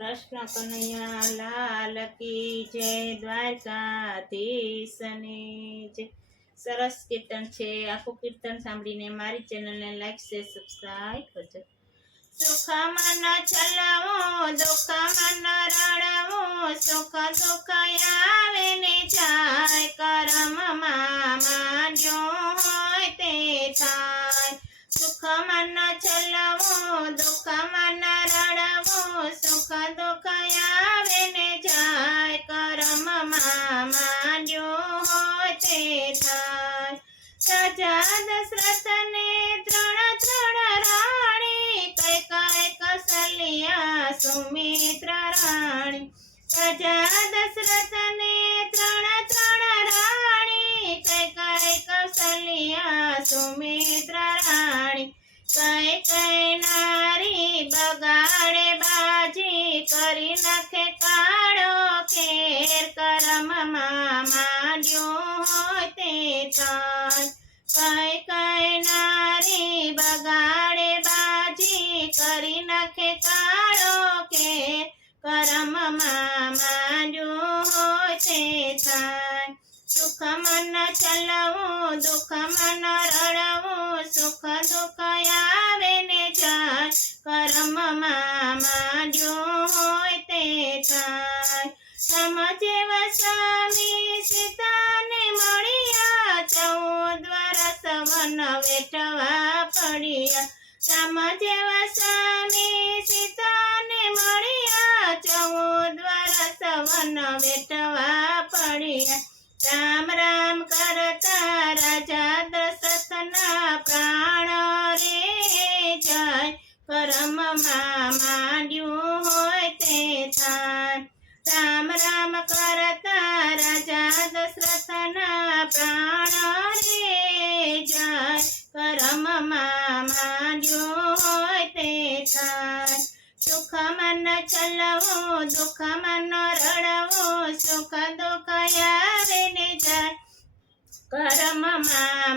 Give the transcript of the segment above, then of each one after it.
कृष्ण कन्हैया लाल की जय દ્વારકાધીશને જય। સરસ કીર્તન છે। આખું કીર્તન સાંભળીને મારી ચેનલને લાઈક શેર સબસ્ક્રાઇબ કરજો। સુખમાં ન ચલાવો દુઃખમાં ન રડવો, સુખ દુઃખ આવે ને જાય, કર્મમાં માંડ્યો હોય તે થાય। સુખમાં ન ચલાવો દુઃખમાં ન રડવો, સુખ દુઃખ આવે ને જાય, કર્મમાં માંડ્યો હોય તે થાય। રાજા દશરથને ત્રણ રાણી, કઈ કૌશલ્યા સુમિત્રા રાણી। રાજા દશરથને ત્રણ રાણી, કઈ કૌશલ્યા સુમિત્રા રાણી। કઈ નારી બગાડે બાજી, કરી નાખે કાળો કેર, કર્મમાં માંડ્યો હોય તે થાય। કઈ નારી બગાડે બાજી, કરી નાખે કાળો કેર, કર્મમાં માંડ્યો હોય તે થાય। સુખમાં ન ચલાવો દુઃખમાં ન રડવો, સુખ દુઃખ આવે ને જાય, કર્મમાં માંડ્યો હોય તે થાય। રામ જેવા સ્વામી સીતાને મળ્યા, 14 વર્ષ વન વેઠવા પડ્યા। રામ જેવા સ્વામી સીતાને મળ્યા, 14 વર્ષ વન વેઠવા પડ્યા। રામ રામ કરતા રાજા દશરથના પ્રાણ રે જાય, કર્મમાં માંડ્યું હોય તે થાય। રામ રામ કરતા રાજા દશરથના પ્રાણ રે જાય, કર્મમાં માંડ્યું હોય તે થાય। સુખમાં ન ચલાવો દુઃખમાં ન રડવો, સુખ દુઃખ આવે ને જાય, કર્મમાં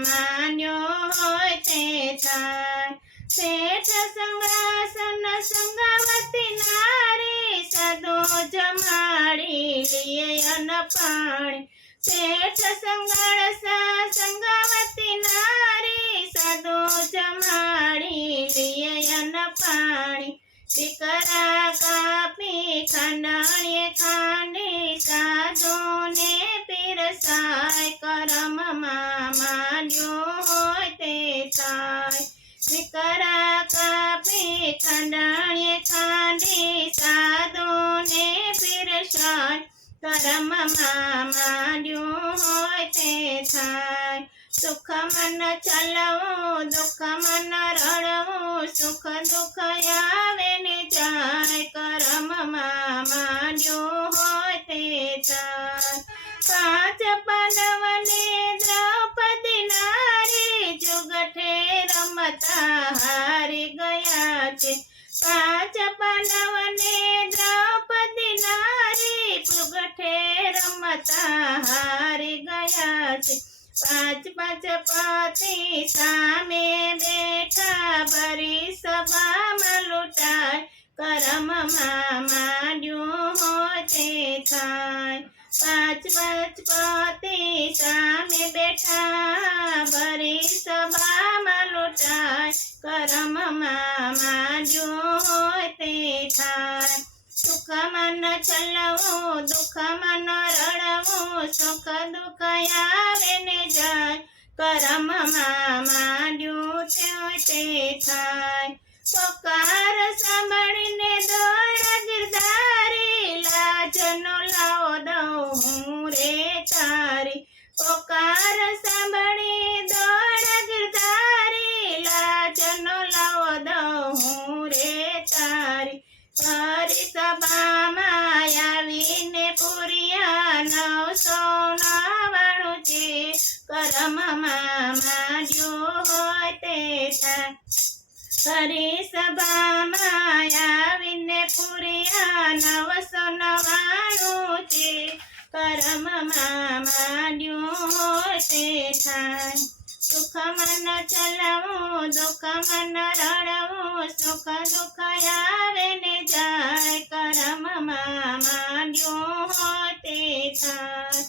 માંડ્યો હોય તે થાય। શેઠ સંગાસન સંગાવતી નારી, સાધુ જમાડી લીએ અન્ન પાણી। શેઠ સંગાળસા સંગાવતી નારી, સાધુ જમાડી લીએ અન્ન પાણી। દીકરા કાપી ખાંડણીએ ખાંડી, સાધુને પીરસાય, કર્મમાં માંડ્યો હોય તે થાય। દીકરા કાપી ખાંડણીએ ખાંડી, સાધુને પીરસાય, કર્મમાં માંડ્યો હોય તે થાય। સુખમાં ન ચલાવો દુઃખમાં ન રડવો, સુખ દુઃખ આવે ને જાય, કર્મમાં માંડ્યો હોય તે થાય। 5 પાંડવને દ્રૌપદી નારી, જુગઠે રમતા હારી ગયા છે। 5 પાંડવને દ્રૌપદી નારી, જુગઠે રમતા હારી ગયા છે। 5 પતિ સામે બેઠા, ભરી સભામાં લૂંટાય, કર્મમાં માંડ્યું હોય તે થાય। 5 પતિ સામે બેઠા, ભરી સભામાં લૂંટાય, કર્મમાં માંડ્યું હોય તે થાય। સુખમાં ન ચલાવો દુઃખમાં ન રડવો, સુખ દુઃખ આવે ને જાય, કર્મમાં માંડ્યું હોય તે થાય। પોકાર સાંભળીને દોડા ગિરધારી, લાજનો લાવો દઉં હું રે તારી। પોકાર સાંભળી દોડા ગિરધારી, લાજનો લાવો દઉં હું રે તારી। હરી સભામાં આવીને પૂર્યા, 999 છે, કર્મમાં માંડ્યું હોય તે થાય। હરી સભામાં આવીને પૂર્યા, 999 છે, કર્મમાં માંડ્યું હોય તે થાય। સુખમાં ન ચલાવો દુઃખમાં ન રડવો, સુખ દુઃખ આવે ને જાય, કર્મ માંડ્યું હોય તે થાય.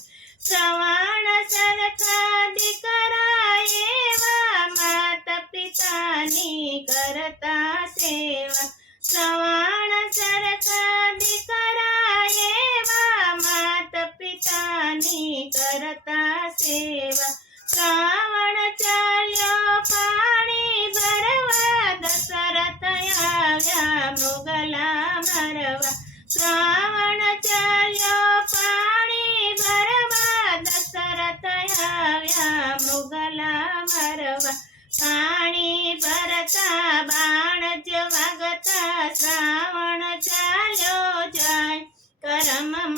શ્રવણ સરખા દીકરા એવા માતા પિતાની કરતા સેવા. શ્રવણ સરખા દીકરા એવા માતા પિતાની કરતા સેવા. શ્રાવણ ચાલ્યો પાણી ભરવા દશરથ આવ્યા મૃગલા મરવા. શ્રાવણ ચાલ્યો પાણી ભરવા દશરથ આવ્યા મૃગલા મરવા. પાણી ભરતા બાણ જ વાગતા શ્રાવણ ચાલ્યો જાય. કરમમાં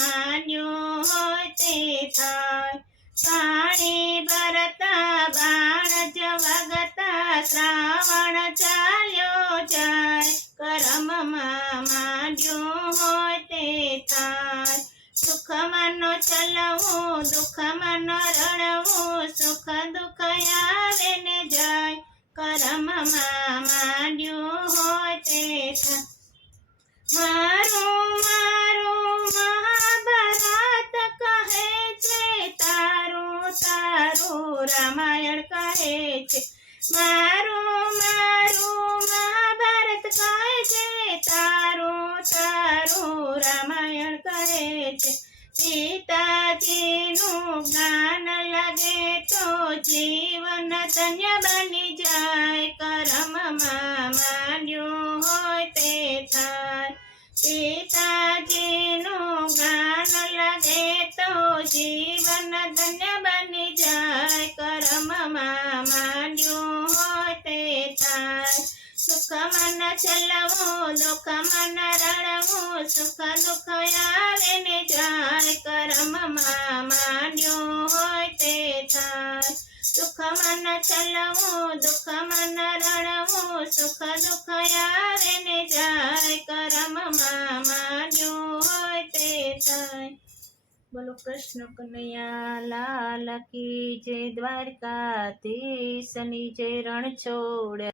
માંડ્યું હોય તે થાય. પાણી ભરતા બાણ જ વાગતા શ્રાવણ ચાલ્યો જાય. કરમમાં માંડ્યું હોય તે થાય. સુખમાં નો ચલવું દુઃખમાં નો રડવું. સુખ દુઃખ આવે ને જાય. કરમમાં માંડ્યું હોય તે થાય. મારું મારું મહાભારત કહે છે, તારું તારું રામાયણ કહે છે. મારું મારું મહાભારત કહે છે, તારું તારું રામાયણ કહે છે. પિતાજીનું જ્ઞાન લાગે તો જીવન ધન્ય બની જાય. કરમમાં માંડ્યું હોય તે થાય. પિતાજીનું જ્ઞાન લાગે તો જીવન ધન્ય બની જાય. કરમમાં માંડ્યું હોય તે થાય. સુખમાં ન ચલવું દુઃખમાં ન રડવું. સુખ દુઃખ આવે ને જાય. કરમમાં માંડ્યું હોય તે થાય. સુખમાં ન ચલવું દુઃખમાં ન રડવું. સુખ દુઃખ આવે ને જાય. કરમમાં માંડ્યું હોય તે થાય. બોલો કૃષ્ણ કનૈયા લાલ કી જય. દ્વારકાધીશની જય. રણછોડ